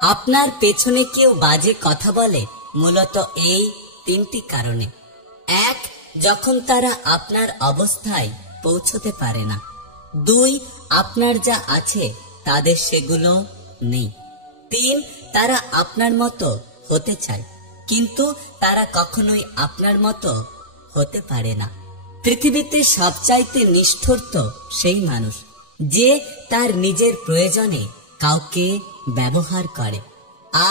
আপনার পেছনে কেউ বাজে কথা বলে মূলত এই তিনটি কারণে। এক, যখন তারা আপনার অবস্থায় পৌঁছতে পারে না। দুই, আপনার যা আছে তাদের সেগুলো নেই। তিন, তারা আপনার মতো হতে চায় কিন্তু তারা কখনোই আপনার মতো হতে পারে না। পৃথিবীতে সবচাইতে নিষ্ঠুর তো সেই মানুষ যে তার নিজের প্রয়োজনে কাউকে ব্যবহার করে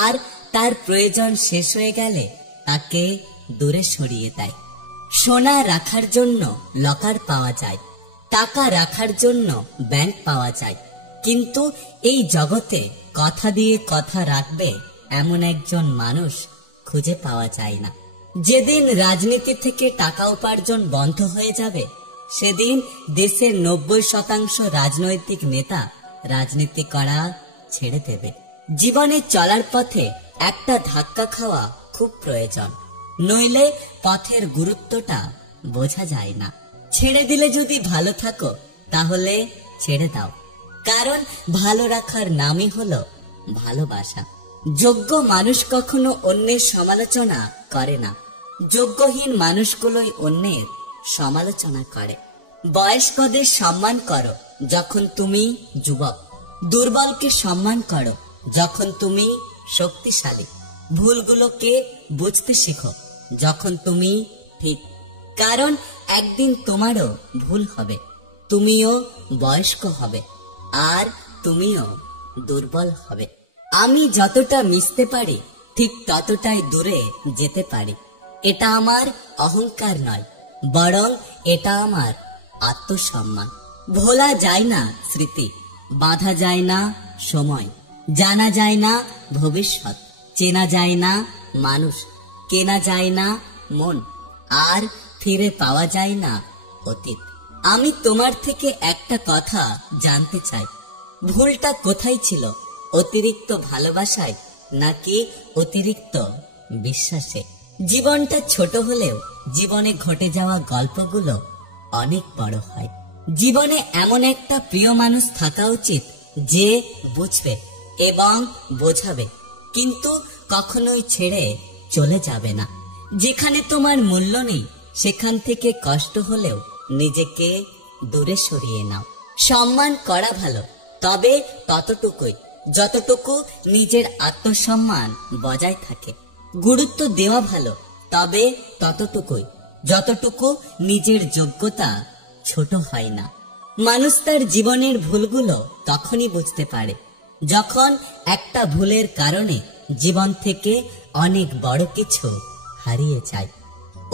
আর তার প্রয়োজন শেষ হয়ে গেলে তাকে দূরে সরিয়ে দেয়। সোনা রাখার জন্য লকার পাওয়া যায়, টাকা রাখার জন্য ব্যাংক পাওয়া যায়, কিন্তু এই জগতে কথা দিয়ে কথা রাখবে এমন একজন মানুষ খুঁজে পাওয়া যায় না। যেদিন রাজনীতি থেকে টাকা উপার্জন বন্ধ হয়ে যাবে সেদিন দেশের 90% রাজনৈতিক নেতা রাজনীতি করা ছেড়ে দেবে। জীবনে চলার পথে একটা ধাক্কা খাওয়া খুব প্রয়োজন, নইলে পথের গুরুত্বটা বোঝা যায় না। ছেড়ে দিলে যদি ভালো থাকো তাহলে ছেড়ে দাও, কারণ ভালো রাখার নামই হলো ভালোবাসা। যোগ্য মানুষ কখনো অন্যের সমালোচনা করে না, যোগ্যহীন মানুষগুলোই অন্যের সমালোচনা করে। বয়স্কদের সম্মান করো যখন তুমি যুবক, দুর্বলকে সম্মান করো যখন তুমি শক্তিশালী, ভুলগুলোকে বুঝতে শেখো যখন তুমি ঠিক, কারণ একদিন তোমারও ভুল হবে, তুমিও বয়স্ক হবে আর তুমিও দুর্বল হবে। আমি যতটা মিশতে পারি ঠিক ততটাই দূরে যেতে পারি। এটা আমার অহংকার নয়, বরং এটা আমার আত্মসম্মান। ভোলা যায় না স্মৃতি, বাঁধা যায় না সময়, জানা যায় না ভবিষ্যৎ, চেনা যায় না মানুষ, কেনা যায় না মন, আর ফিরে পাওয়া যায় না অতীত। আমি তোমার থেকে একটা কথা জানতে চাই, ভুলটা কোথায় ছিল, অতিরিক্ত ভালোবাসায় নাকি অতিরিক্ত বিশ্বাসে? জীবনটা ছোট হলেও জীবনে ঘটে যাওয়া গল্পগুলো অনেক বড় হয়। জীবনে এমন একটা প্রিয় মানুষ থাকা উচিত যে বুঝবে এবং বোঝাবে, কিন্তু কখনোই ছেড়ে চলে যাবে না। যেখানে তোমার মূল্য নেই সেখান থেকে কষ্ট হলেও নিজেকে দূরে সরিয়ে নাও। সম্মান করা ভালো, তবে ততটুকুই যতটুকু নিজের আত্মসম্মান বজায় থাকে। গুরুত্ব দেওয়া ভালো, তবে ততটুকুই যতটুকু নিজের যোগ্যতা ছোট হয় না। মানুষ তার জীবনের ভুলগুলো তখনই বুঝতে পারে যখন একটা ভুলের কারণে জীবন থেকে অনেক বড় কিছু হারিয়ে যায়।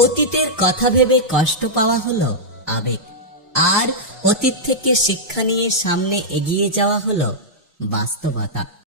অতীতের কথা ভেবে কষ্ট পাওয়া হলো আবেগ, আর অতীত থেকে শিক্ষা নিয়ে সামনে এগিয়ে যাওয়া হলো বাস্তবতা।